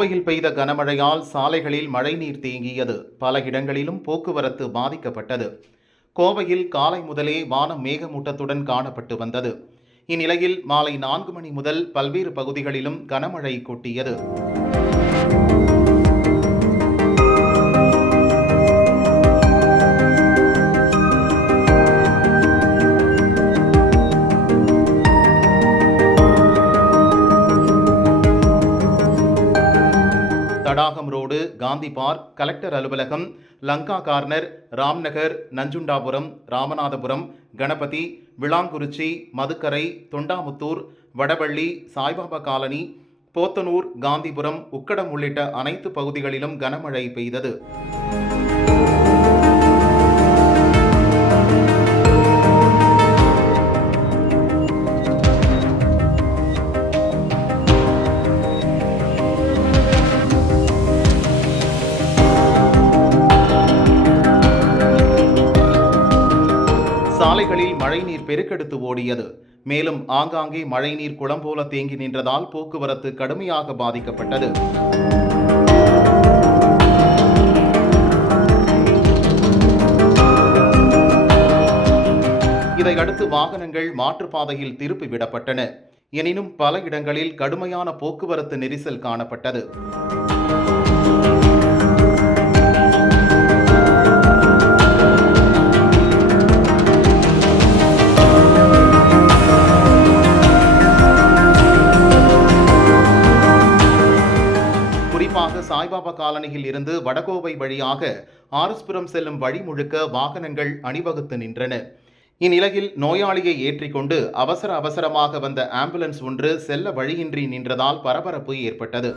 கோவையில் பெய்த கனமழையால் சாலைகளில் மழைநீர் தேங்கியது. பல இடங்களிலும் போக்குவரத்து பாதிக்கப்பட்டது. கோவையில் காலை முதலே வானம் மேகமூட்டத்துடன் காணப்பட்டு வந்தது. இந்நிலையில் மாலை 4 மணி முதல் பல்வேறு பகுதிகளிலும் கனமழை கொட்டியது. தடாகம் ரோடு, காந்தி பார்க், கலெக்டர் அலுவலகம், லங்கா கார்னர், ராம்நகர், நஞ்சுண்டாபுரம், ராமநாதபுரம், கணபதி, விளாங்குறிச்சி, மதுக்கரை, தொண்டாமுத்தூர், வடபள்ளி, சாய்பாபா காலனி, போத்தனூர், காந்திபுரம், உக்கடம் உள்ளிட்ட அனைத்து பகுதிகளிலும் கனமழை பெய்தது. சாலைகளில் மழைநீர் பெருக்கெடுத்து ஓடியது. மேலும் ஆங்காங்கே மழைநீர் குளம் போல தேங்கி நின்றதால் போக்குவரத்து கடுமையாக பாதிக்கப்பட்டது. இதையடுத்து வாகனங்கள் மாற்றுப்பாதையில் திருப்பிவிடப்பட்டன. எனினும் பல இடங்களில் கடுமையான போக்குவரத்து நெரிசல் காணப்பட்டது. குறிப்பாக சாய்பாபா காலனியில் இருந்து வடகோவை வழியாக ஆர்எஸ்புரம் செல்லும் வழி முழுக்க வாகனங்கள் அணிவகுத்து நின்றன. இந்நிலையில் நோயாளியை ஏற்றிக்கொண்டு அவசரமாக வந்த ஆம்புலன்ஸ் ஒன்று செல்ல வழியின்றி நின்றதால் பரபரப்பு ஏற்பட்டது.